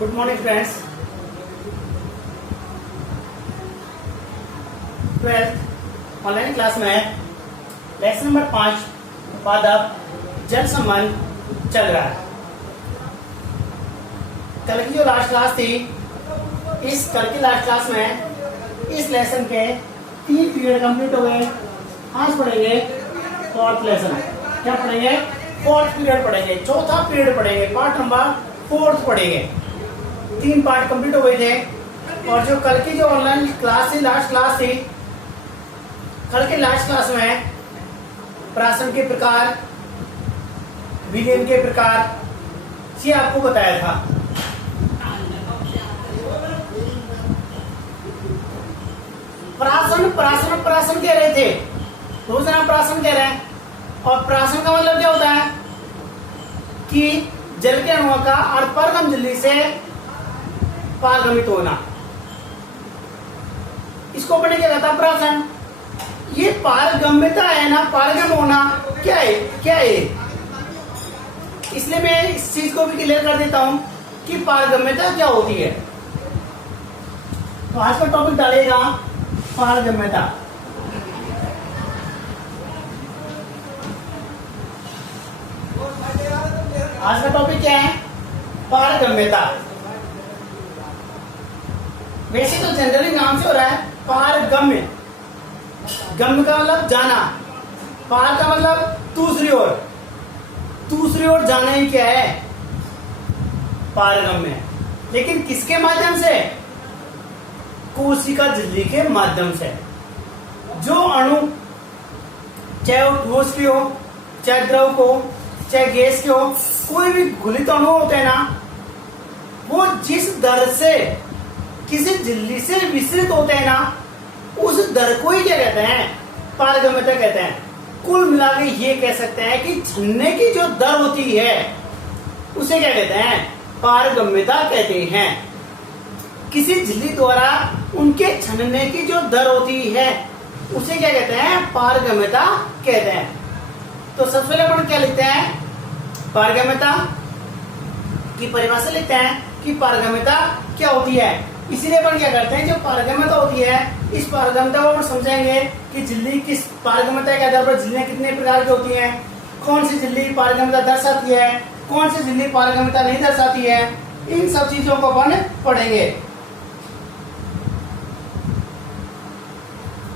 Good morning friends. 12th online class में lesson number 5 पादप जल संबंध चल रहा है। कल की जो लास्ट क्लास थी, इस कल की लास्ट क्लास में इस लेसन के 3 पीरियड कंप्लीट हो गए। आज पढ़ेंगे फोर्थ लेसन। क्या पढ़ेंगे? फोर्थ पीरियड पढ़ेंगे, चौथा पीरियड पढ़ेंगे, पार्ट नंबर 4 पढ़ेंगे। 3 पार्ट कंप्लीट हो गए थे। और जो कल की जो ऑनलाइन क्लास थी, लास्ट क्लास थी, कल के लास्ट क्लास में प्राशन के प्रकार, विलीन के प्रकार ये आपको बताया था। प्राशन प्राशन प्राशन कह रहे थे, रोजाना प्राशन कह रहे हैं। और प्राशन का मतलब क्या होता है कि जल के अणुओं का अर्धपारगम झिल्ली से पारगमित होना। इसको पढ़ने क्या कहता है? प्राशन। ये पारगम्यता है ना, पारगम होना क्या है? क्या है? इसलिए मैं इस चीज को भी क्लियर कर देता हूं कि पारगम्यता क्या होती है। तो आज का टॉपिक डालेगा पारगम्यता। आज का टॉपिक क्या है? पारगम्यता। वैसे तो जनरली नाम से हो रहा है पारगम्य। गम्य का मतलब जाना, पार का मतलब दूसरी ओर, दूसरी ओर जाना ही क्या है? पारगम्य। लेकिन किसके माध्यम से? कोशिका झिल्ली के माध्यम से। जो अणु, चाहे वो ठोस की हो, चाहे द्रव को, चाहे गैस के हो, कोई भी घुलित अणु होते हैं ना, वो जिस दर से किसी झिल्ली से विस्तृत होते हैं ना, उस दर को ही क्या कहते हैं? पारगम्यता कहते हैं। कुल मिला के ये कह सकते हैं कि छनने की जो दर होती है उसे क्या कहते हैं? पारगम्यता कहते हैं। किसी झिल्ली द्वारा उनके छनने की जो दर होती है उसे क्या कहते हैं? पारगम्यता कहते हैं। तो सबसे पहले अपन क्या लिखते हैं? पारगम्यता की परिभाषा लिखते हैं कि पारगम्यता क्या होती है। इसीलिए अपन क्या करते हैं, जो पारगम्यता होती है, इस पारगम्यता को अपन समझेंगे कि झिल्ली किस पारगम्यता के आधार पर झिल्लियां कितने प्रकार की होती हैं, कौन सी झिल्ली पारगम्यता दर्शाती है, कौन सी झिल्ली पारगम्यता नहीं दर्शाती है। इन सब चीजों को अपन पढ़ेंगे।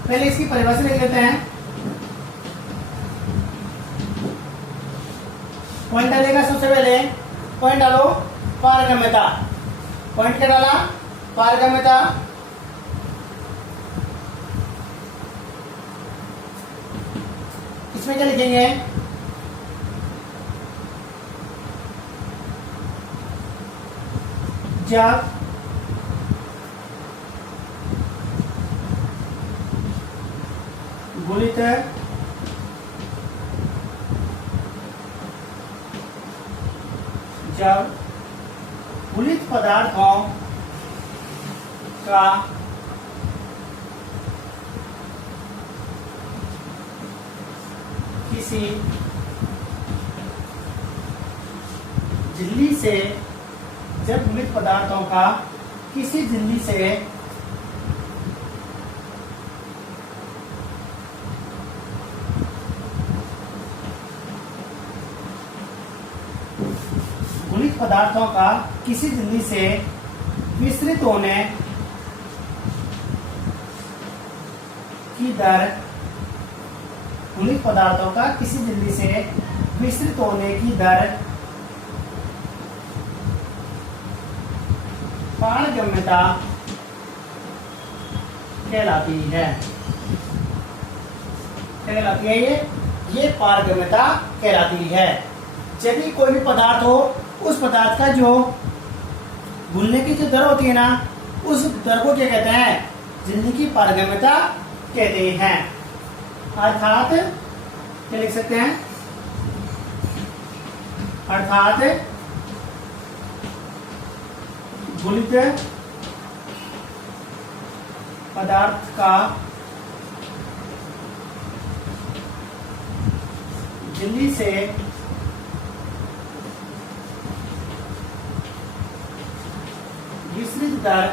पहले इसकी परिभाषा लिख लेते हैं। पॉइंट डालेगा सबसे पहले, पॉइंट डालो पारगम्यता। पॉइंट क्या डाला? पारगम्यता। इसमें क्या लिखेंगे? जब घुलित पदार्थों का किसी झिल्ली से, जब घुलित पदार्थों का किसी झिल्ली से घुलित पदार्थों का किसी झिल्ली से विस्तृत होने की दर, घुलित पदार्थों का किसी झिल्ली से विस्तृत होने की दर पारगम्यता कहलाती है। कहलाती है ये पारगम्यता कहलाती है। यदि कोई भी पदार्थ हो, उस पदार्थ का जो घुलने की जो दर होती है ना, उस दर को क्या कहते हैं? झिल्ली की पारगम्यता कहते हैं। अर्थात क्या लिख सकते हैं? अर्थात घुलित पदार्थ का झिल्ली से विस्तृत दर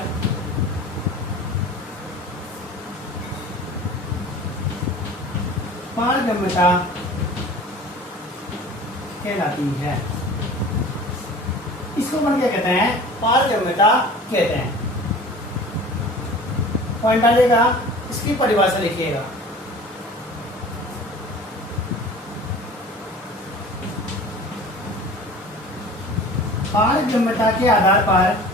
पारगम्यता कहलाती है। इसको अपन क्या कहते हैं? पारगम्यता कहते हैं। पॉइंट डालेगा, इसकी परिभाषा लिखिएगा। पारगम्यता के आधार पर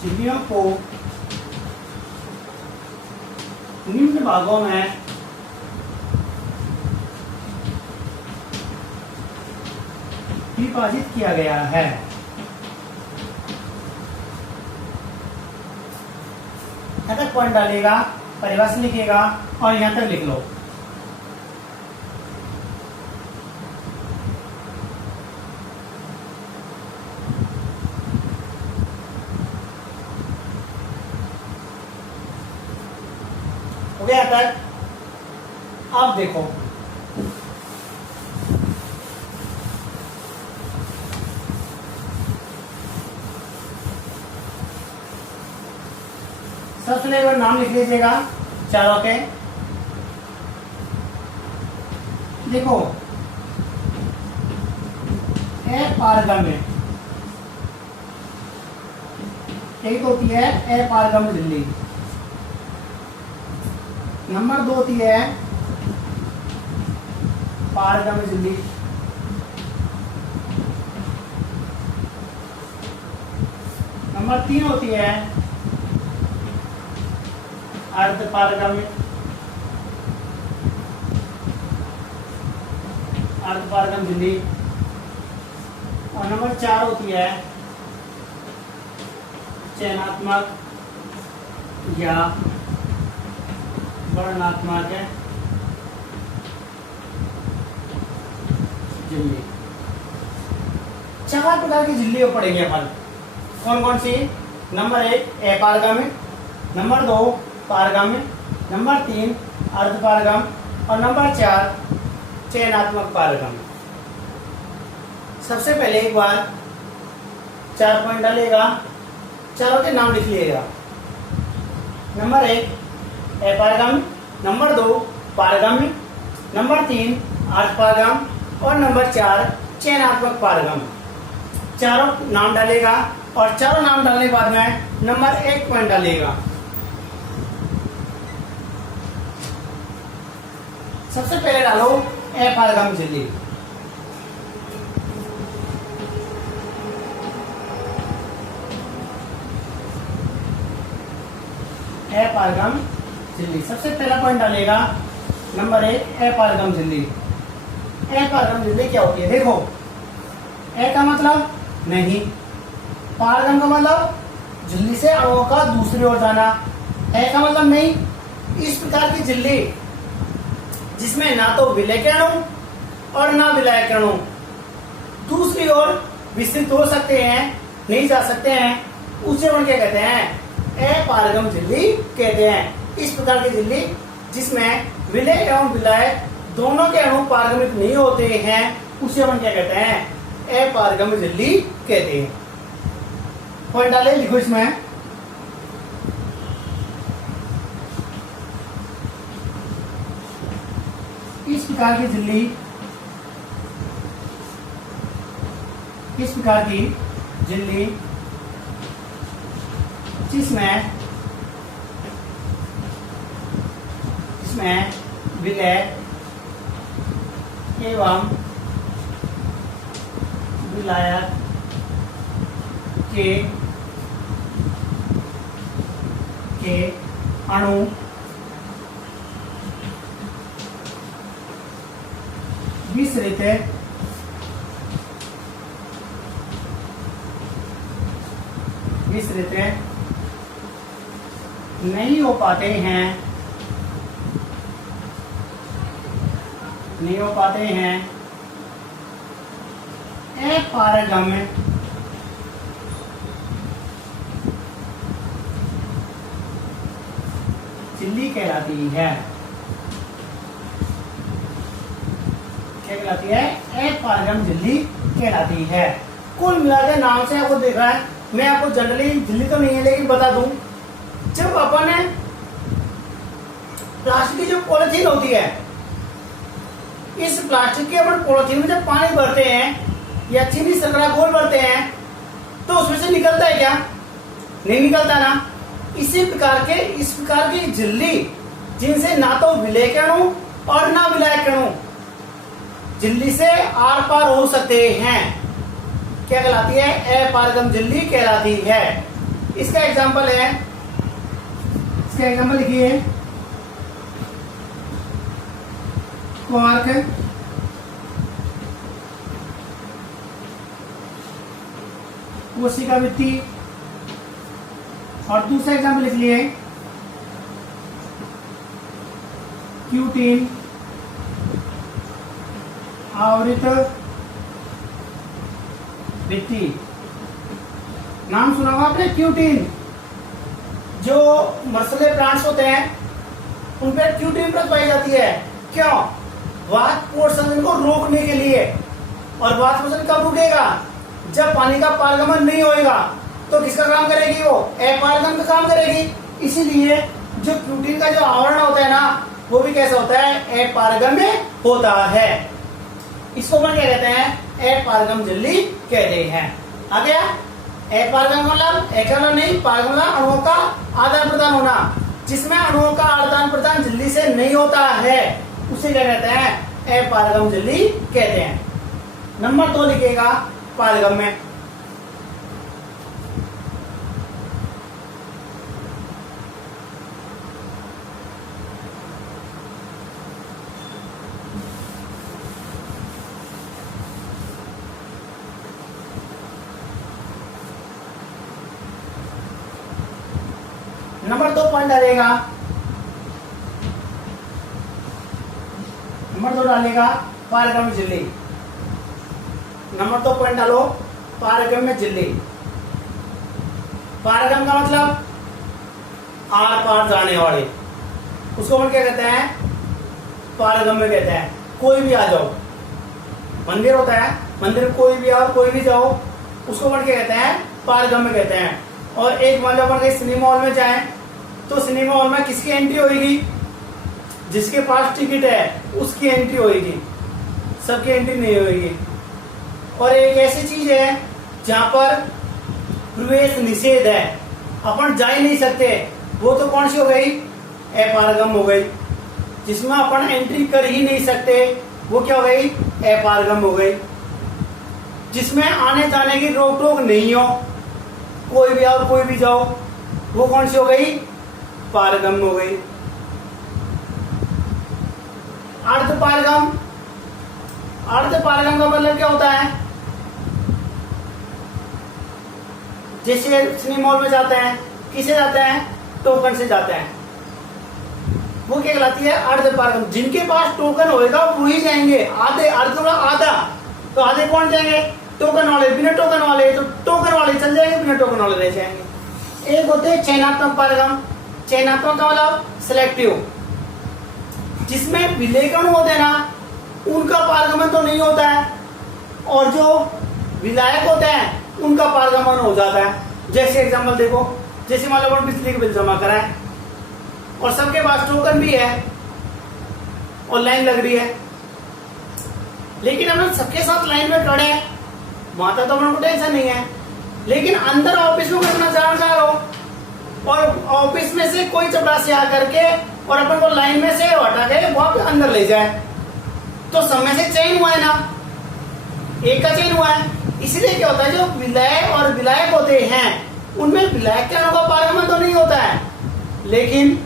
झिल्लियों को निम्न भागों में विभाजित किया गया है। यहां तक पॉइंट डालेगा, परिभाषा लिखिएगा और यहां तक लिख लो। हो गया तक? आप देखो, सबसे पहले एक बार नाम लिख लीजिएगा चारों के। देखो, अपारगम्य एक होती है अपारगम्य झिल्ली, नंबर 2 होती है पारगम्य झिल्ली, नंबर 3 होती है अर्धपारगम्य, अर्धपारगम्य झिल्ली, और नंबर 4 होती है चयनात्मक या वर्णनात्मक झिल्ली। 4 प्रकार की झिल्लियां पढ़ेंगे अपन। कौन कौन सी? नंबर 1 अपारगम्य, नंबर 2 पारगम्य, नंबर 3 अर्धपारगम्य और नंबर 4 चयनात्मक पारगम्य। सबसे पहले एक बार 4 पॉइंट डालेगा, चारों के नाम लिख लीजिएगा। नंबर 1 अपारगम्य, नंबर 2 पारगम्य, नंबर 3 अर्धपारगम्य और नंबर 4 चयनात्मक पारगम्य। चारों नाम डालेगा और चारों नाम डालने के बाद में नंबर 1 पॉइंट डालेगा। सबसे पहले डालो अपारगम्य झिल्ली। अपारगम्य झिल्ली सबसे पहला पॉइंट डालेगा नंबर 1 अपारगम्य झिल्ली। अपारगम्य झिल्ली क्या होती है? देखो, ए का मतलब नहीं, पारगम का मतलब झिल्ली से अणुओं का दूसरी ओर जाना, ए का मतलब नहीं। इस प्रकार की झिल्ली जिसमें ना तो विलय के अणु और ना विलायक अणु दूसरी ओर विस्तृत हो सकते हैं, नहीं जा सकते हैं, उसे हम क्या कहते हैं? अपारगम्य झिल्ली कहते हैं। इस प्रकार की झिल्ली जिसमें विलय एवं विलायक दोनों के अणु पारगमित नहीं होते हैं, उसे हम क्या कहते हैं? अपारगम्य झिल्ली कहते हैं। पॉइंट डाले, लिखो इसमें। इस प्रकार की झिल्ली, इस प्रकार की झिल्ली जिसमें विलय एवं विलायक के अणु विसरित नहीं हो पाते हैं, अपारगम्य झिल्ली कहलाती है। क्या कहलाती है? अपारगम झिल्ली कहलाती है। कुल मिलाकर नाम से आपको देख रहा है, मैं आपको जनरली झिल्ली तो नहीं है लेकिन बता दूं, जब अपन ने प्लास्टिक की जो पॉलिथीन होती है, इस प्लास्टिक के अपन पॉलिथीन में जब पानी भरते हैं या चीनी शर्करा घोल भरते हैं तो उसमें से निकलता है क्या? नहीं निकलता ना। इस प्रकार की झिल्ली जिनसे ना तो विलय के अणु और ना विलायक अणु झिल्ली से आर पार हो सकते हैं, क्या कहलाती है? अपारगम झिल्ली कहलाती है। इसका एग्जांपल है, इसका एग्जांपल लिखिए, क्वार्क, कोशिका वृत्ति, और दूसरा एग्जांपल लिख लिए क्यूटीन, आवृत वृत्ति। नाम सुना होगा आपने क्यूटीन। जो मसले प्लांट्स होते हैं उन पर क्यूटीन परत पाई जाती है। क्यों? वात पोषण को रोकने के लिए। और वात पोषण कब रुकेगा? जब पानी का पारगमन नहीं होएगा। तो किसका काम करेगी? वो अपारगम का काम करेगी। इसीलिए जो क्यूटीन का जो आवरण होता है ना, वो भी कैसा होता है? अपारगम में होता है। इसको अपन क्या कहते हैं? अपारगम झिल्ली कहते हैं। आ गया? अपारगम मतलब एकल नहीं, पारगम मतलब अणुओं का आदान प्रदान होना। जिसमें अणुओं का आदान प्रदान झिल्ली से नहीं होता है उसे क्या कहते हैं? अपारगम झिल्ली कहते हैं। नंबर 2 लिखिएगा पारगम में। नंबर 2 पॉइंट डालेगा, नंबर 2 डालेगा पारगम झिल्ली। नंबर 2 पॉइंट डालो पारगम में झिल्ली। पारगम का मतलब आर पार जाने वाले, उसको हम क्या कहते हैं? पारगम में कहते हैं। कोई भी आ जाओ, मंदिर होता है, मंदिर कोई भी आओ, कोई भी जाओ, उसको हम क्या कहते हैं? पारगम में कहते हैं। और एक मान लो अपन कहीं सिनेमा हॉल में जाए तो सिनेमा हॉल में किसकी एंट्री होगी? जिसके पास टिकट है उसकी एंट्री होगी, सबकी एंट्री नहीं होगी। और एक ऐसी चीज है जहां पर प्रवेश निषेध है, अपन जा ही नहीं सकते, वो तो कौन सी हो गई? अपारगम हो गई। जिसमें अपन एंट्री कर ही नहीं सकते वो क्या हो गई? अपारगम हो गई। जिसमें आने जाने की रोक टोक नहीं हो, कोई भी आओ कोई भी जाओ, वो कौन सी हो गई? पारगम हो गई। अर्ध पारगम, अर्ध पारगम का मतलब क्या होता है? जैसे सिनेमा हॉल में जाते हैं, किसे जाते हैं? टोकन से जाते हैं, वो क्या कहलाती है? अर्ध पारगम। जिनके पास टोकन होएगा वो ही जाएंगे। आधे, अर्ध का आधा, तो आधे कौन जाएंगे? टोकन वाले। बिना टोकन वाले तो टोकन वाले चल जाएंगे, बिना टोकन वाले रह जाएंगे। एक होते हैं चयनात्मक पारगम। चयनात्मक का मतलब सिलेक्टिव, जिसमें विलेखन होते हैं ना, उनका पारगमन तो नहीं होता है, और जो विलायक होते हैं उनका पारगमन हो जाता है। जैसे एग्जांपल देखो, जैसे मान लो अपन बिजली के बिल जमा कराएं और सबके पास टोकन भी है और लाइन लग रही है, लेकिन हम सबके साथ लाइन में खड़े हैं, वहां तक तो अपन को टेंशन नहीं है। लेकिन अंदर ऑफिस में कोई अपना जानकार हो और ऑफिस में से कोई चपरासी आकर के और अपन को लाइन में से हटा के वहां पे अंदर ले जाए, तो सब में से चयन हुआ है ना, एक का चयन हुआ है। इसलिए क्या होता है? जो विलय और विलायक होते हैं उनमें विलायक के अणु का पारगमन तो नहीं होता है, लेकिन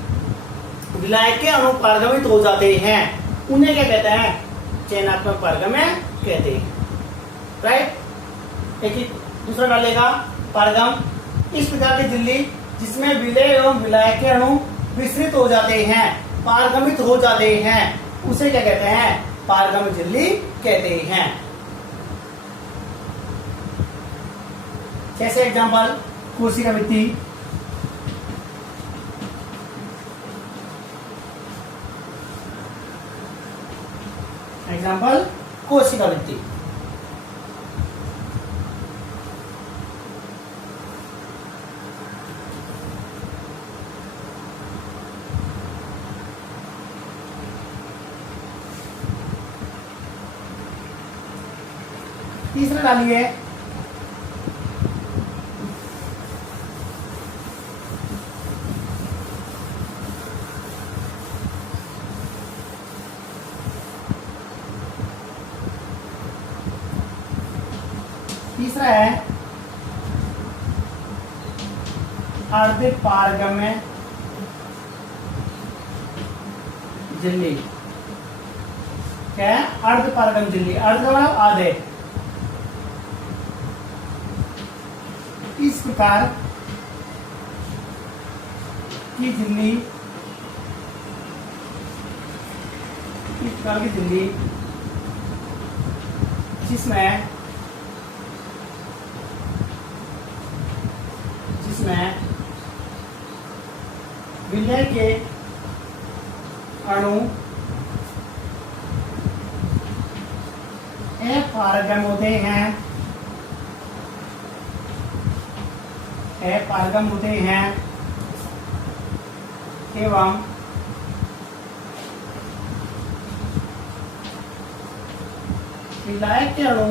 विलायक के अणु पारगमित हो जाते हैं। उन्हें क्या कहते हैं? चयनात्मक पारगम कहते हैं। राइट? एक ही दूसरा डालेगा पारगम। इस प्रकार की झिल्ली जिसमें विलय एवं विलायक के अणु विस्तृत हो जाते हैं, पारगमित हो जाते हैं, उसे क्या कहते हैं? पारगम झिल्ली कहते हैं। जैसे एग्जांपल कोशिका वृत्ति, एग्जांपल कोशिका भित्ति। तीसरा डालिए तीसरा है अर्धपारगम्य झिल्ली। क्या है? अर्धपारगम्य झिल्ली। अर्ध का मतलब आधे। इस प्रकार की झिल्ली, इस प्रकार की झिल्ली जिसमें विलय के अणु अपारगम होते हैं, अपारगम होते हैं एवं विलायक के अणु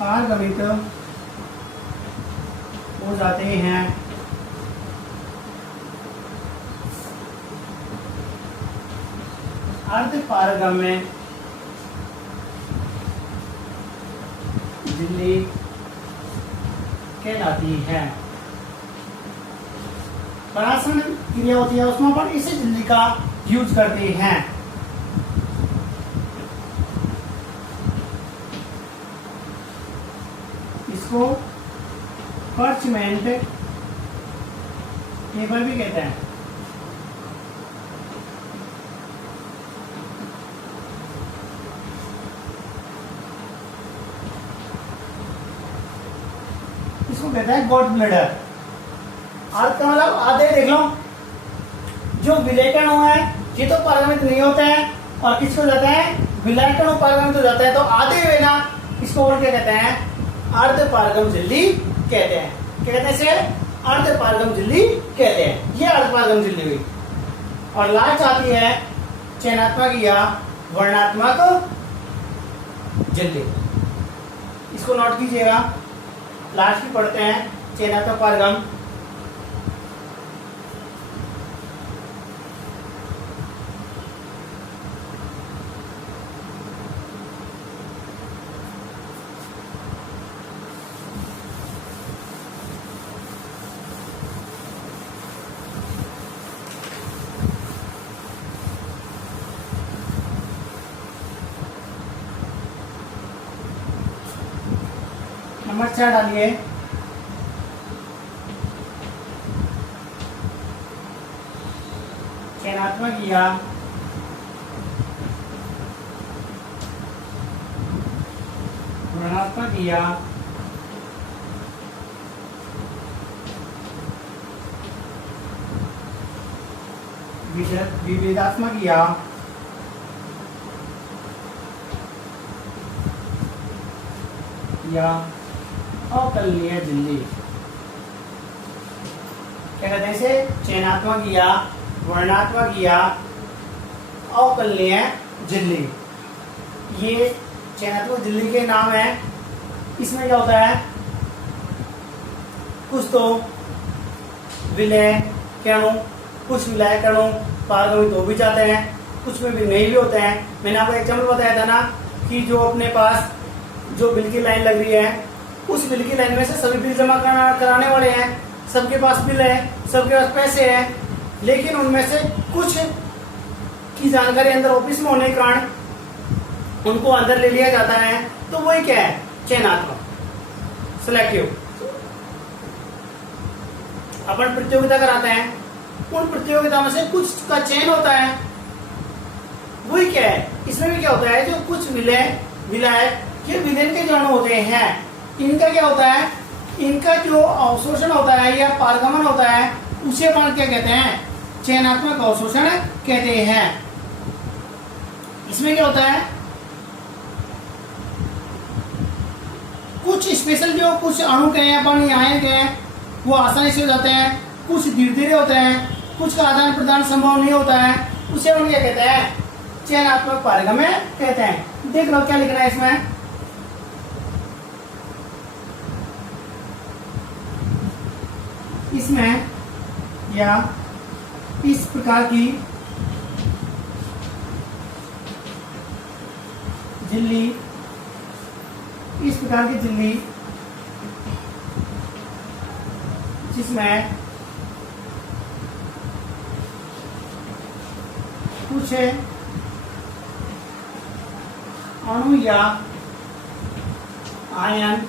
पारगमित हो जाते हैं। अर्धपारगम्य झिल्ली कहलाती है। परासरण क्रिया होती है उसमें अपन इसी झिल्ली का यूज करते हैं। इसको पर्चमेंट टेबल भी कहते हैं। इसको कहते हैं गॉड ब्लडर। अर्थ का मतलब आधे देख लो, जो विलेय अणु है ये तो पारगमित नहीं होते हैं और किसको जाते हैं? विलायक अणु पारगमित हो जाता है, तो आधे हुए ना, इसको और क्या कहते हैं? अर्धपारगम झिल्ली कहते हैं। क्या कहते हैं इसे? अर्धपारगम झिल्ली कहते हैं। ये अर्धपारगम झिल्ली हुई। और लास्ट आती है चयनात्मक या वर्णात्मक झिल्ली। इसको नोट कीजिएगा, लास्ट की पढ़ते हैं। चयनात्मक पारगम, नंबर 4 डालिए। चयनात्मक या वर्णात्मक या विभेदात्मक या अकलनीय झिल्ली। क्या कहते हैं इसे? चयनात्मक या वर्णात्मक या अकलनीय झिल्ली। ये चयनात्मक झिल्ली के नाम है। इसमें क्या होता है? कुछ तो विलय के अणु, कुछ विलायक अणु पारगमित हो भी जाते हैं, कुछ में भी नहीं भी होते हैं। मैंने आपको एग्जाम्पल बताया था ना कि जो अपने पास जो बिल की लाइन लग रही है, उस बिल की लाइन में से सभी बिल जमा कराने वाले हैं, सबके पास बिल है, सबके पास पैसे हैं, लेकिन उनमें से कुछ की जानकारी अंदर ऑफिस में होने के कारण उनको अंदर ले लिया जाता है। तो वही क्या है? चयनात्मक, सिलेक्टिव। अपन प्रतियोगिता कराते हैं, उन प्रतियोगिता में से कुछ का चयन होता है। वही क्या है? इसमें भी क्या होता है? जो कुछ विलय विलायक, ये विलयन के जो अणु होते हैं, इनका क्या होता है? इनका जो अवशोषण होता है या पारगमन होता है उसे अपन क्या कहते हैं, चयनात्मक अवशोषण कहते हैं। इसमें क्या होता है, कुछ स्पेशल जो कुछ अणु के हैं अपन आयन के हैं वो आसानी से हो जाते हैं, कुछ धीरे धीरे होते हैं, कुछ का आदान प्रदान संभव नहीं होता है, उसे हम क्या कहते हैं, चयनात्मक पारगमन कहते हैं। देख लो क्या लिखना है इसमें, इसमें या इस प्रकार की झिल्ली, इस प्रकार की झिल्ली जिसमें कुछ अणु या आयन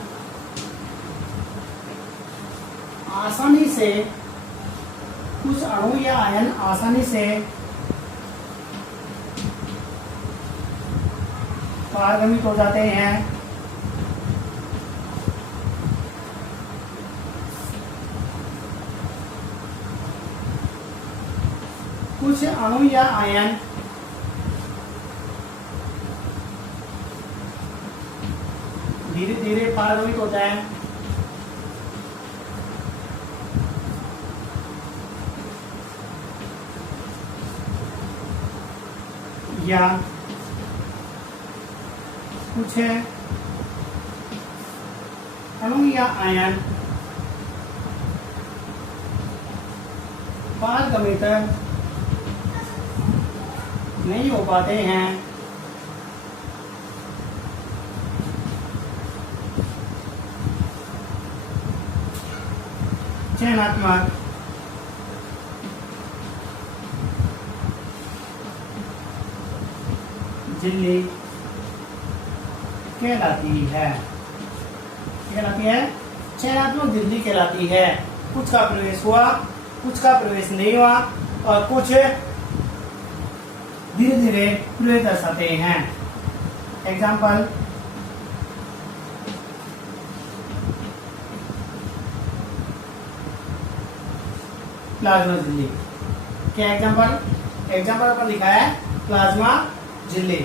आसानी से, कुछ अणु या आयन आसानी से पारगमित हो जाते हैं, कुछ अणु या आयन धीरे धीरे पारगमित होता है, या कुछ अणु या आयन पारगमित नहीं हो पाते हैं, चयनात्मक झिल्ली कहलाती है, कहलाती है, चयनात्मक झिल्ली कहलाती है। कुछ का प्रवेश हुआ, कुछ का प्रवेश नहीं हुआ और कुछ धीरे धीरे प्रवेश दर्शाते हैं। एग्जाम्पल, प्लाज्मा झिल्ली। क्या एग्जाम्पल, एग्जाम्पल पर लिखा है प्लाज्मा झिल्ली।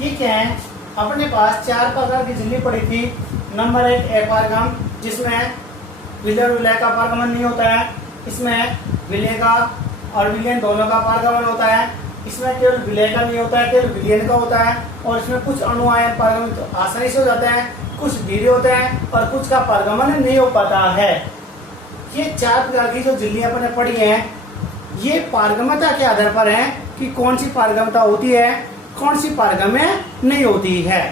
ये क्या है, अपने पास 4 प्रकार की झिल्ली पड़ी थी। नंबर 1 अपारगम, जिसमें विलय और विलय का पारगमन नहीं होता है, इसमें विलय का और विलयन दोनों का पारगमन होता है, इसमें केवल विलय का नहीं होता है, केवल विलयन का होता है, और इसमें कुछ अणु आयन पारगमन तो आसानी से हो जाते हैं, कुछ धीरे होते हैं और कुछ का पारगमन नहीं हो पाता है। ये 4 प्रकार की जो झिल्लियां अपने पढ़ी हैं, ये पारगम्यता के आधार पर है कि कौन सी पारगम्यता होती है, कौन सी पारगम्य नहीं होती है।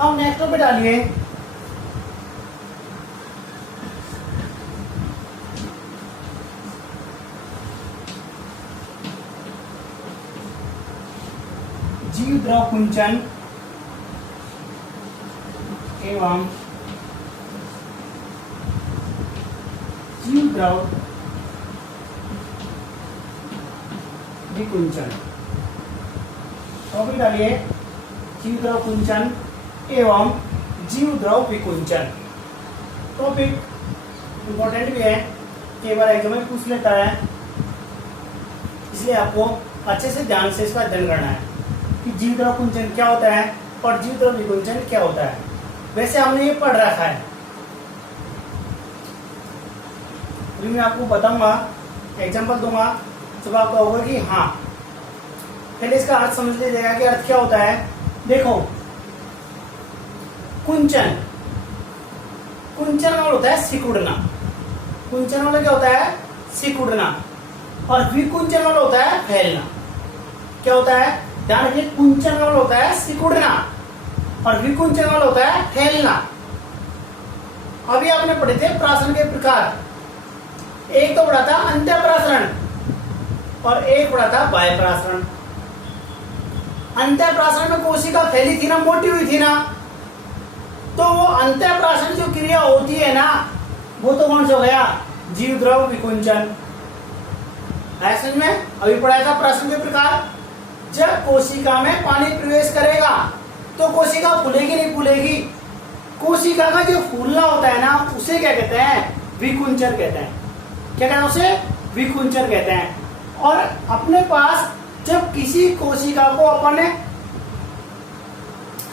अब नेक्स्ट पे डालिए जीव द्रव कुंचन एवं जीव द्रव विकुंचन। टॉपिक डालिए जीव द्रव कुंचन एवं जीव द्रव विकुंचन। टॉपिक इंपॉर्टेंट भी है, कई बार एग्जाम में पूछ लेता है, इसलिए आपको अच्छे से ध्यान से इसका अध्ययन करना है कि जीव द्रव कुंचन क्या होता है और जीव द्रव विकुंचन क्या होता है। वैसे हमने ये पढ़ रखा है, अभी मैं आपको बताऊंगा, एग्जाम्पल दूंगा, जब आपका होगा कि हाँ, पहले इसका अर्थ समझ लीजिएगा कि अर्थ क्या होता है। देखो, कुंचन, कुंचन वाला होता है सिकुड़ना, कुंचन वाला क्या होता है, सिकुड़ना, और विकुंचन वाला होता है फैलना। क्या होता है, ध्यान रखिए, कुंचन वाला होता है सिकुड़ना और विकुंचन वाला होता है फैलना। अभी आपने पढ़े थे प्राशन के प्रकार। एक तो पढ़ा था अंत्यप्राशन और एक पढ़ा था बाह्यप्राशन। अंत्यप्राशन में कोशिका फैली थी ना, मोटी हुई थी ना, तो वो अंत्यप्राशन जो क्रिया होती है ना, वो तो कौन सा हो गया? जीव द्रव विकुंचन। ऐसे में अभी पढ़ाया था प्राशन के प्रकार। जब कोशिका में पानी प्रवेश करेगा तो कोशिका फूलेगी नहीं फूलेगी। कोशिका का जो फूलना होता है ना, उसे क्या कहते हैं? विकुंचन कहते हैं। क्या कहते हैं उसे? विकुंचन कहते हैं। और अपने पास जब किसी कोशिका को अपन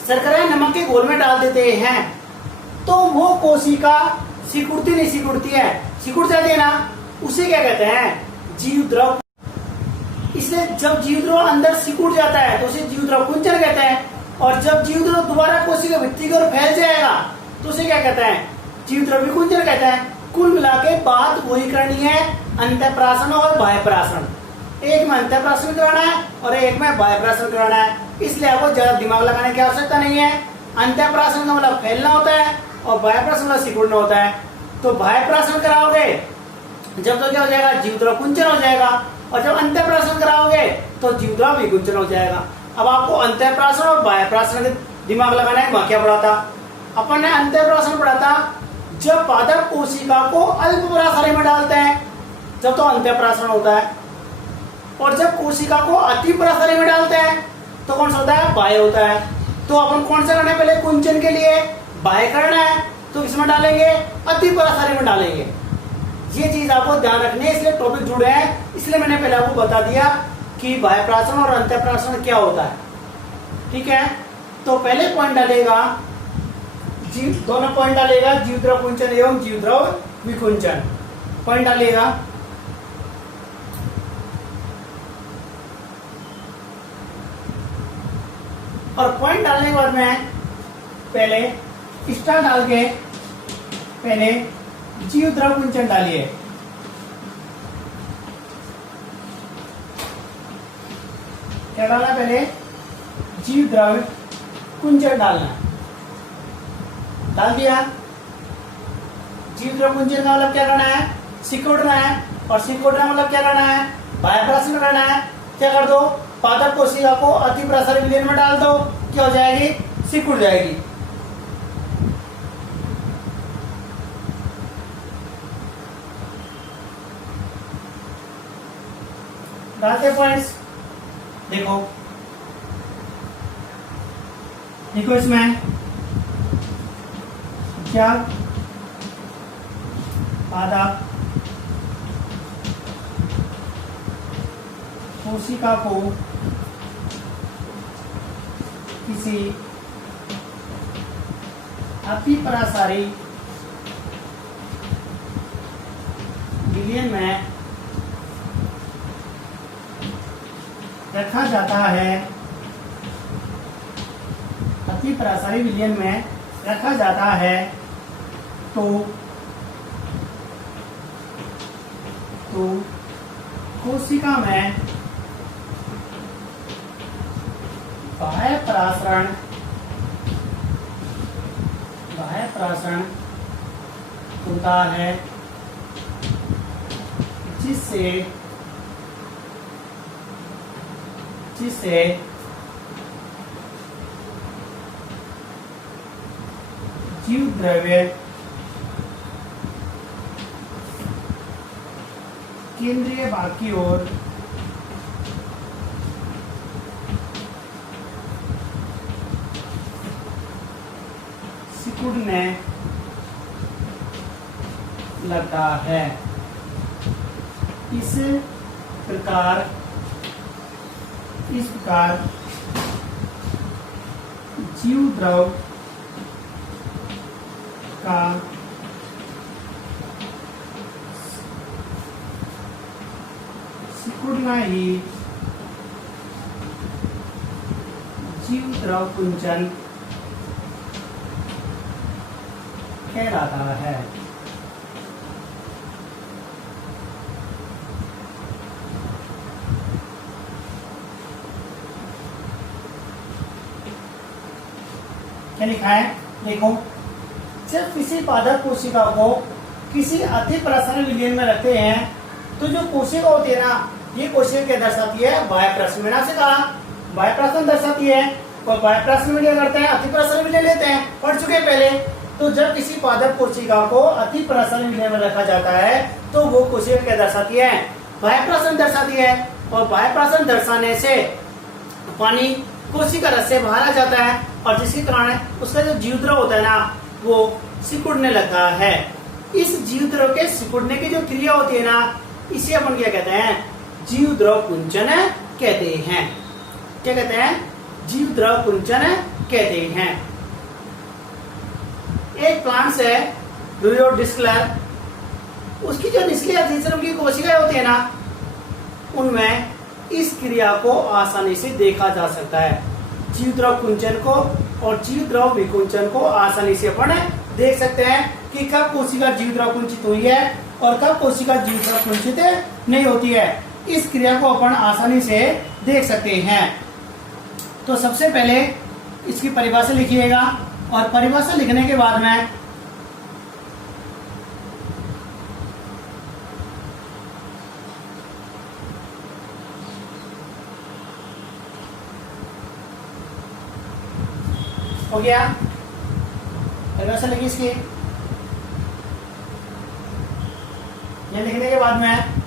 शर्करा नमक के घोल में डाल देते हैं तो वो कोशिका सिकुड़ती नहीं सिकुड़ती है, सिकुड़ जाती है ना, उसे क्या कहते हैं? जीव द्रव। इसलिए जब जीव द्रव अंदर सिकुड़ जाता है तो उसे जीव द्रव कुंचन कहते हैं। और जब जीव द्रव दोबारा कोशिका भित्ति की ओर फैल जाएगा तो उसे क्या कहते हैं? जीव द्रव विकुंचन कहते हैं। कुल मिला के बात वही करनी है, अंत्यप्राशन और बाह्यप्राशन। एक में अंत्यप्राशन कराना है और एक में बाह्यप्राशन कराना है। इसलिए आपको ज्यादा दिमाग लगाने की आवश्यकता नहीं है। अंत्यप्राशन का मतलब फैलना होता है और बाह्यप्राशन का सिकुड़ना होता है। तो बाह्यप्राशन कराओगे जब तो क्या हो जाएगा? जीव द्रव कुंचन हो जाएगा। और जब अंत्यप्राशन कराओगे तो जीव द्रव विकुंचन हो जाएगा। अब आपको अंत्यप्राशन और बाह्यप्राशन के दिमाग लगाना है। वहां क्या पढ़ा था अपन ने? अंत्यप्राशन पढ़ा था जब पादप कोशिका को अल्प पराशरी में डालते हैं, जब तो अंत्यप्राशन होता है। और जब कोशिका को अति पराशरी में डालते हैं तो कौन सा होता है? बाह्य होता है। तो अपन कौन सा करना है? पहले कुंचन के लिए बाह्य करना है, तो किसमें डालेंगे? अति पराशरी में डालेंगे। ये चीज आपको ध्यान रखनी है, इसलिए टॉपिक जुड़े हैं। इसलिए मैंने पहले आपको बता दिया कि बाह्यप्राशन और अंत्यप्राशन क्या होता है। ठीक है, तो पहले पॉइंट डालेगा जीव, दोनों पॉइंट डालेगा, जीव द्रव कुंचन एवं जीव द्रव विकुंचन। पॉइंट डालेगा और पॉइंट डालने के बाद में पहले स्टार डाल के पहले जीव द्रव कुंचन डालिए। क्या डालना? पहले जीव द्रव कुंचन डालना। डाल दिया। जीव द्रव कुंचन का मतलब क्या करना है? सिकुड़ना है। और सिकुड़ना मतलब क्या करना है? बाह्यप्राशन करना है। क्या कर दो? पादप कोशिका को अति प्रसारी विलयन में डाल दो। क्या हो जाएगी? सिकुड़ जाएगी। डालते पॉइंट्स देखो, देखो इसमें क्या पादप कोशिका को किसी अति परासारी विलयन में रखा जाता है, अति परासारी विलयन में रखा जाता है तो कोशिका में बाह्यप्राशन होता है, जिससे जीव द्रव्य केंद्रीय भाग की ओर सिकुड़ने लगता है। इस प्रकार जीव द्रव का सिकुड़ना ही जीव द्रव कुंचन कहलाता है। क्या लिखा है देखो, जब किसी पादप कोशिका को किसी अति प्रसरण विलयन में रखते हैं तो जो कोशिका होती है ना, ये कोशिका क्या दर्शाती है, बाह्य प्रसरण। मैंने से कहा बाह्य प्रसरण दर्शाती है, और बाह्य प्रसरण में क्या करते हैं, अति प्रसरण विलयन लेते हैं, पढ़ चुके हैं पहले। तो जब किसी पादप कोशिका को अति प्रसरण विलयन में रखा जाता है तो वो कोशिका क्या दर्शाती है, बाह्य प्रसरण दर्शाती है। और बाह्य प्रसरण दर्शाने से पानी कोशिका रस से बाहर आ जाता है, और जिसके कारण उसका जो जीवद्रव होता है ना, वो सिकुड़ने लगता है। इस जीवद्रव के सिकुड़ने की जो क्रिया होती है ना, इसे अपन क्या कहते हैं, जीवद्रव कुंचन कहते हैं। क्या कहते हैं, जीवद्रव कुंचन कहते हैं। एक प्लांट्स है डुयो डिस्कलर, उसकी जो निचली अधिसरण की कोशिकाएं होती है ना, उनमें इस क्रिया को आसानी से देखा जा सकता है। जीवद्रव कुंचन को और जीवद्रव विकुंचन को आसानी से अपन देख सकते हैं कि कब कोशिका जीवद्रव कुंचित हुई है और कब कोशिका जीवद्रव कुंचित नहीं होती है। इस क्रिया को अपन आसानी से देख सकते हैं। तो सबसे पहले इसकी परिभाषा लिखिएगा, और परिभाषा लिखने के बाद में हो गया, परिभाषा लिखी इसकी। ये लिखने के बाद में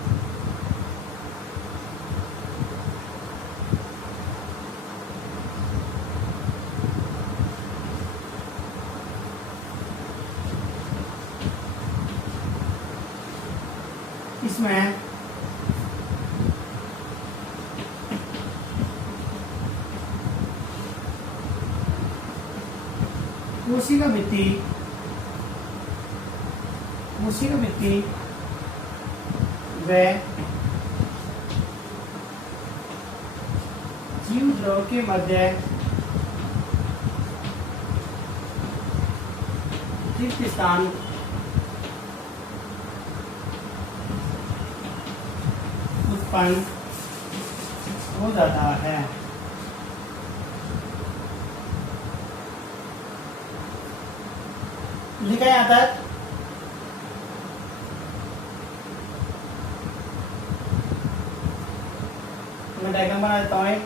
इसमें कोशिका भित्ति व जीवद्रव के मध्य रिक्त स्थान उत्पन्न हो जाता है। लिखा है यहाँ तक। मैं डायग्राम बना देता हूँ।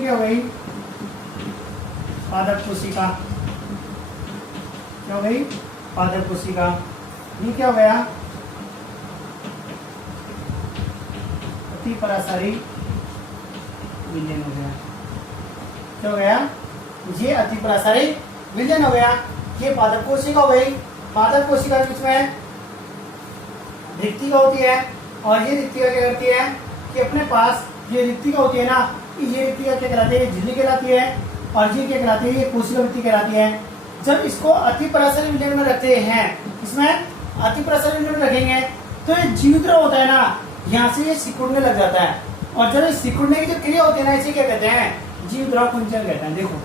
क्या हो गई, पादप कोशिका। क्या हो गई, पादप कोशिका। ये क्या हो गया, अति पराशरी विलयन हो गया। क्या हो गया, ये अति पराशरी विलयन हो गया। ये पादप कोशिका हो गई। पादप कोशिका के बीच में रिक्तिका होती है, और ये रिक्तिका क्या करती है कि अपने पास ये रिक्तिका होती है ना, ये रिक्तिका क्या कहलाती है, झिल्ली कहलाती है, और ये क्या कहलाती है, ये कोशिका वृत्ति कहलाती है। जब इसको अति पराशरी विलयन में रखते हैं, इसमें अति पराशरी विलयन में रखेंगे तो ये जीवद्रव होता है ना, यहाँ से ये सिकुड़ने लग जाता है, और जब ये सिकुड़ने की जो क्रिया होती है ना, इसे क्या कहते हैं, जीवद्रव कुंचन कहते हैं। देखो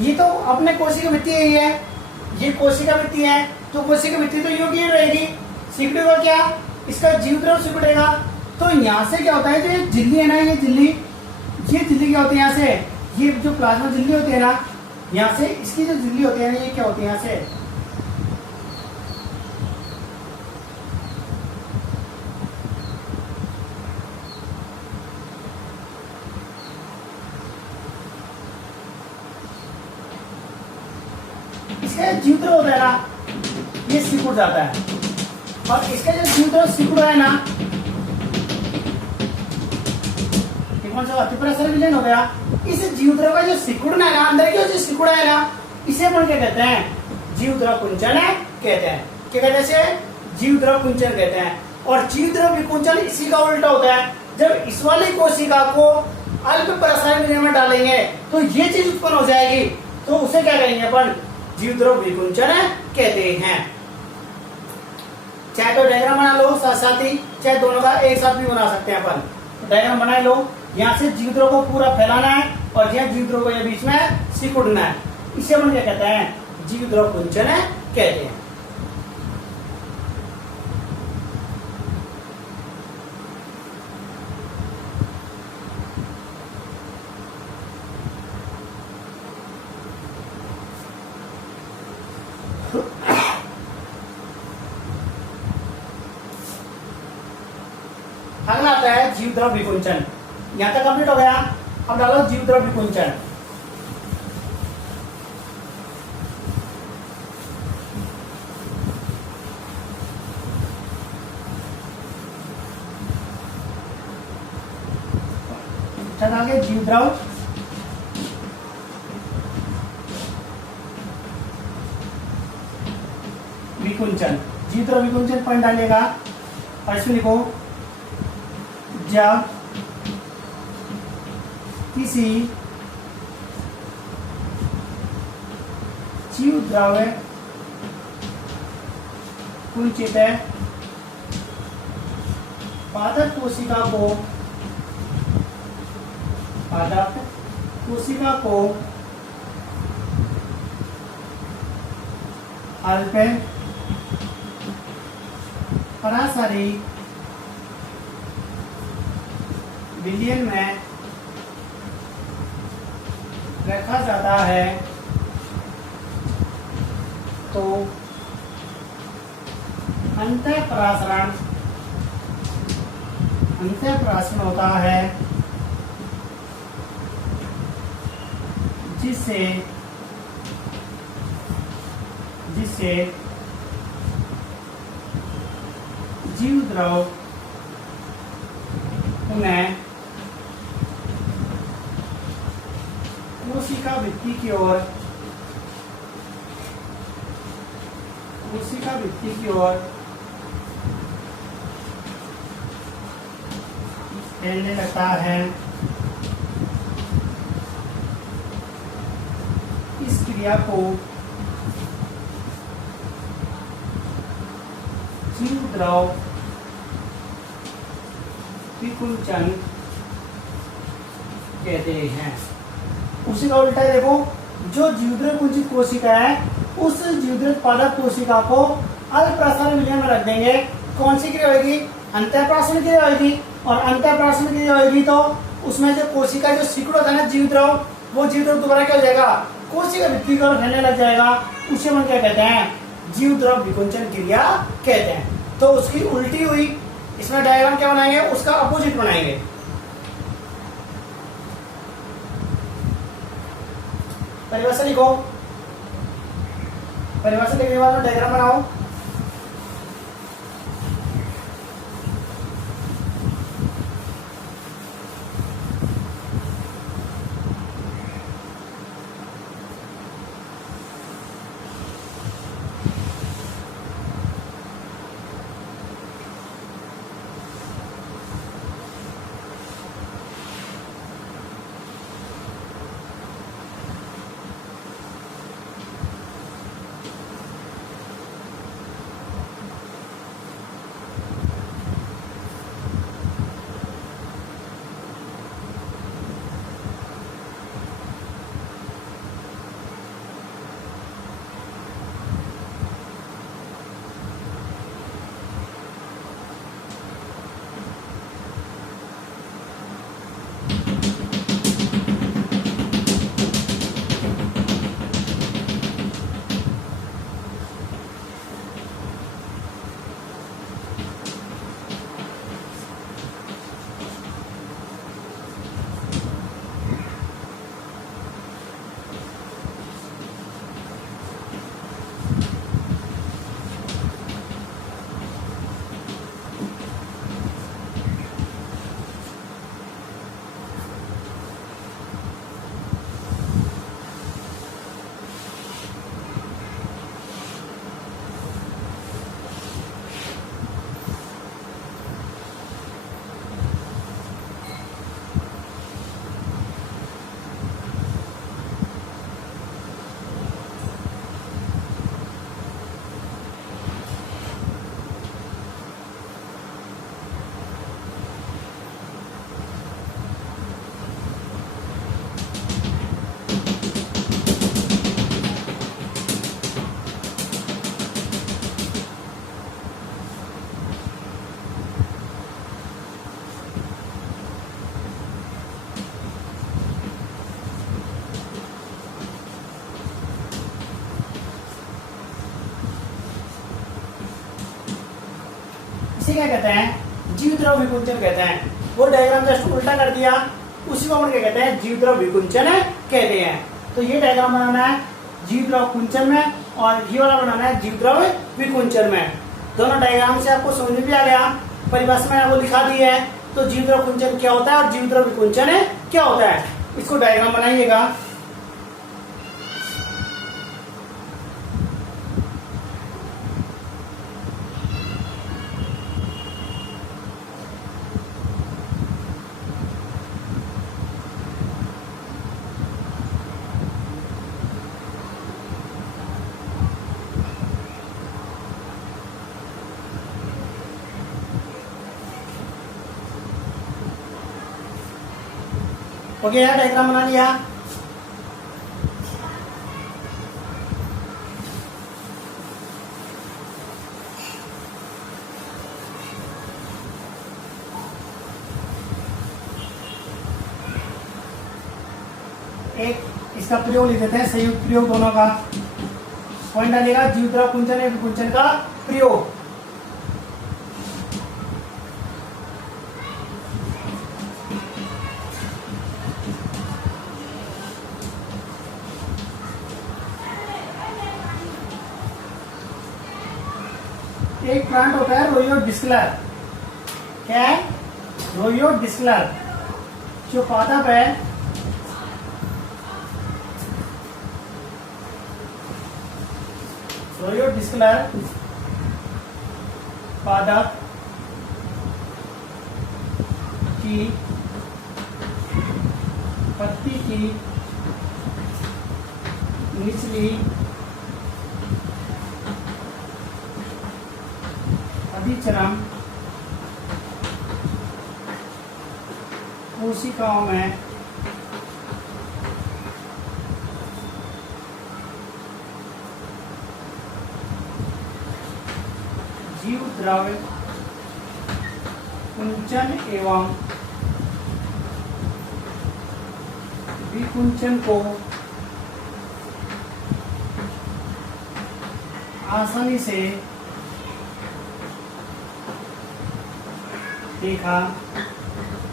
ये तो अपने कोशिका वृत्ति यही है, ये कोशिका भित्ति है, तो कोशिका भित्ति तो यूं की रहेगी, सिकुड़ेगा क्या, इसका जीव द्रव सिकुड़ेगा। तो यहाँ से क्या होता है, जो ये झिल्ली है ना, ये झिल्ली क्या होती है, यहाँ से ये जो प्लाज्मा झिल्ली होती है ना, यहाँ से इसकी जो झिल्ली होती है ना, ये क्या होती है, यहाँ से इसका जीवद्रव होता है ना, ये सिकुड़ जाता है, और इसका जो जीवद्रव सिकुड़ रहा है ना, ये कौन सा अतिप्रसरण विलयन हो गया। इस जीवद्रव का जो सिकुड़ना है ना, अंदर की जो सिकुड़ा है ना, इसे अपन क्या कहते हैं, जीवद्रव कुंचन कहते हैं। क्या कहते हैं इसे, जीवद्रव कुंचन कहते हैं। और जीवद्रव विकुंचन इसी का उल्टा होता है, जब इस वाली कोशिका को अल्प प्रसारण विलयन में डालेंगे तो ये चीज उत्पन्न हो जाएगी, तो उसे क्या कहेंगे अपन, जीवद्रव विकुंचन कहते हैं। चाहे तो डायग्राम बना लो साथ साथ ही, चाहे दोनों का एक साथ भी बना सकते हैं अपन। तो डायग्राम बना लो, यहाँ से जीवद्रव को पूरा फैलाना है और यहाँ जीवद्रव को बीच में सिकुड़ना है, इसे अपन क्या कहते हैं, जीवद्रव कुंचन कहते हैं। अगला आता है जीवद्रव विकुंचन। यहां तक कंप्लीट हो गया, अब डालो जीवद्रव विकुंचन। आगे जीवद्रव विकुंचन, जीवद्रव विकुंचन पॉइंट डालिएगा और इसमें लिखो, जब किसी जीवद्रव कुंचित पादप कोशिका को अल्प पराशरी विलयन में रखा जाता है तो अंतःप्रासरण होता है, जिससे जीवद्रव उन्हें कोशिका भित्ति की ओर फैलने लगता है। इस क्रिया को जीवद्रव विकुंचन कहते हैं। उसी का उल्टा है, देखो, जो जीवद्रव कुंचित कोशिका है उस जीवद्रव पादप कोशिका को अल्पप्रसारण विलयन में रख देंगे। कौन सी क्रिया होगी, अंतःप्रासन क्रिया होगी, और अंतःप्रासन क्रिया होगी तो उसमें जो कोशिका जो सिकुड़ होता है ना जीवद्रव, वो जीवद्रव दोबारा क्या हो जाएगा, कोशिका भित्ति की ओर फैलने लग जाएगा। उसे हम क्या कहते हैं, जीवद्रव विकुंचन क्रिया कहते हैं। तो उसकी उल्टी हुई, इसमें डायग्राम क्या बनाएंगे, उसका अपोजिट बनाएंगे। परिभाषा लिखो, परिभाषा लिखने के बाद डायग्राम बनाओ। इसे क्या कहते हैं, जीवद्रव विकुंचन कहते हैं। वो डायग्राम जस्ट उल्टा कर दिया, उसी को हम क्या कहते हैं, जीवद्रव विकुंचन कहते हैं। तो ये डायग्राम बनाना है जीवद्रव कुंचन में और ये वाला बनाना है जीवद्रव विकुंचन में। दोनों डायग्राम से आपको समझ में भी आ गया, परिभाषा में आपको लिखा दी है। तो जीवद्रव कुंचन क्या होता है और जीवद्रव विकुंचन क्या होता है, इसको डायग्राम बनाइएगा। ओके यार, डायग्राम बना लिया। एक इसका प्रयोग लिख देते हैं, संयुक्त प्रयोग दोनों का। पॉइंट डालेगा जीवद्रव कुंचन एवं विकुंचन का प्रयोग। एक प्लांट होता है रोयो डिस्कलर। क्या है, रोयो डिस्कलर, जो पादप है रोयो डिस्कलर पादप की पत्ती की निचली अधिचरम कोशिकाओं में जीवद्रव कुंचन एवं विकुंचन को आसानी से देखा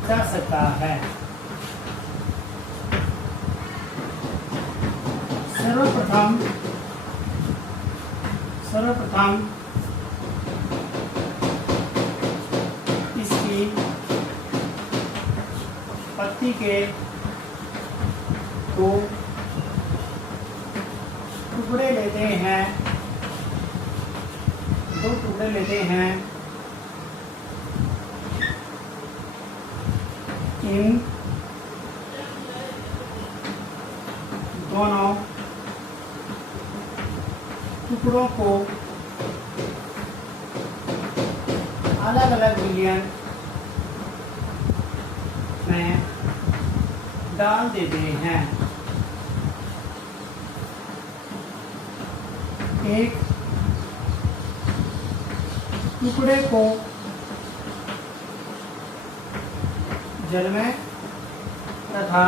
जा सकता है। सर्वप्रथम इसकी पत्ती के दो टुकड़े लेते हैं, इन दोनों टुकड़ों को अलग अलग विलयन में डाल देते हैं। एक टुकड़े को जल में तथा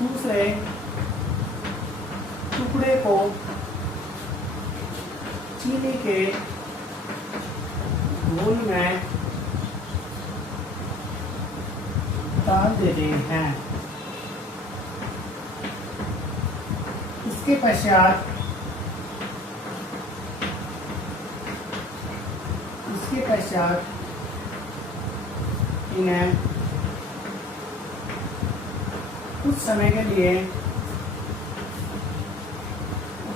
दूसरे टुकड़े को चीनी के घोल में डाल देते हैं। इसके पश्चात इन्हें कुछ समय के लिए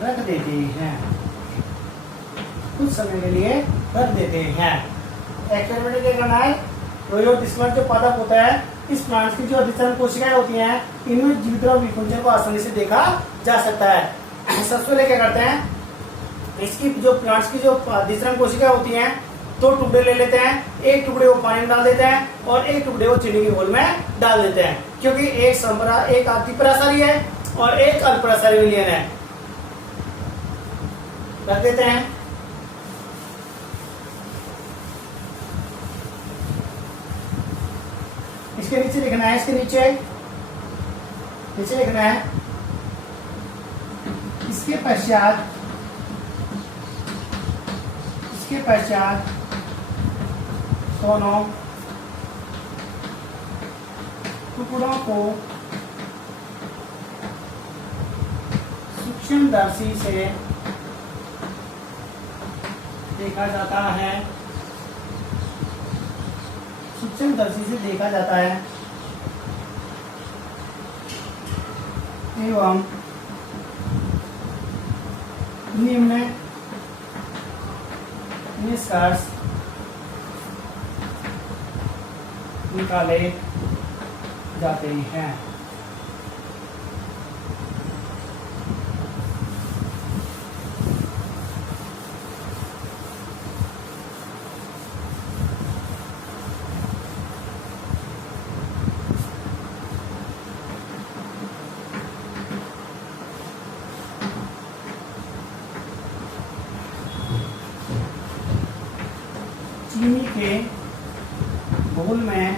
रख देते हैं। एक्सपेरिमेंट क्या करना है, रोयो डिस्कलर जो पादप होता है, इस प्लांट की जो अधिकतर कोशिकाएं होती हैं, इनमें जीवद्रव विकुंचन को आसानी से देखा जा सकता है। सबसे पहले क्या करते हैं, इसकी जो प्लांट्स की जो अधिकतर कोशिकाएं होती हैं, दो टुकड़े ले लेते हैं, एक टुकड़े को पानी में डाल देते हैं और एक टुकड़े को चीनी के घोल में डाल देते हैं, क्योंकि एक अतिपरासारी है और एक अल्परासारी विलयन है। रख देते हैं। इसके नीचे लिखना है, नीचे लिखना है, इसके पश्चात इसके पश्चात दोनों टुकड़ों को सूक्ष्मदर्शी से देखा जाता है, सूक्ष्मदर्शी से देखा जाता है एवं निम्न निष्कर्ष निकाले जाते हैं। चीनी के घोल में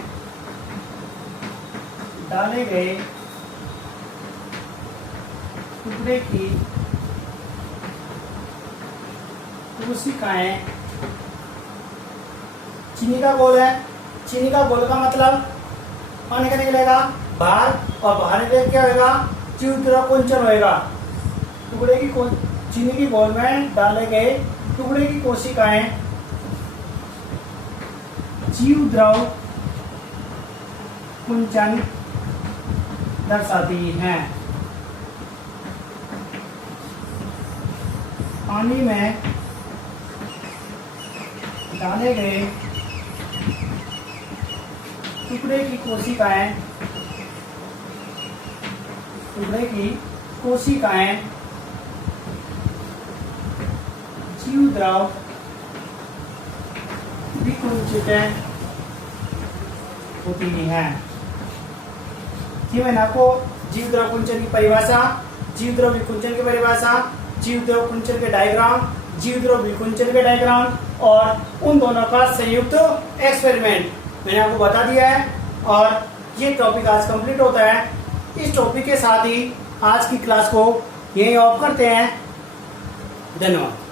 डाले गए टुकड़े की कोशिकाएं, चीनी का घोल है, चीनी का घोल का मतलब कौन निकलेगा बाहर, और बाहर निकले क्या होगा, जीव द्रव कुंचन होएगा। टुकड़े की चीनी की घोल में डाले गए टुकड़े की कोशिकाएं जीव द्रव कुंचन दर्शाती हैं। पानी में डाले गए टुकड़े की कोशिकाएं जीव द्रव विकुंचित होती हैं। कि मैंने आपको जीव द्रव कुंचन की परिभाषा, जीव द्रव विकुंचन की परिभाषा, जीव द्रव कुंचन के डायग्राम, जीव द्रव विकुंचन के डायग्राम और उन दोनों का संयुक्त एक्सपेरिमेंट मैंने आपको बता दिया है। और ये टॉपिक आज कंप्लीट होता है। इस टॉपिक के साथ ही आज की क्लास को यहीं ऑफ करते हैं। धन्यवाद।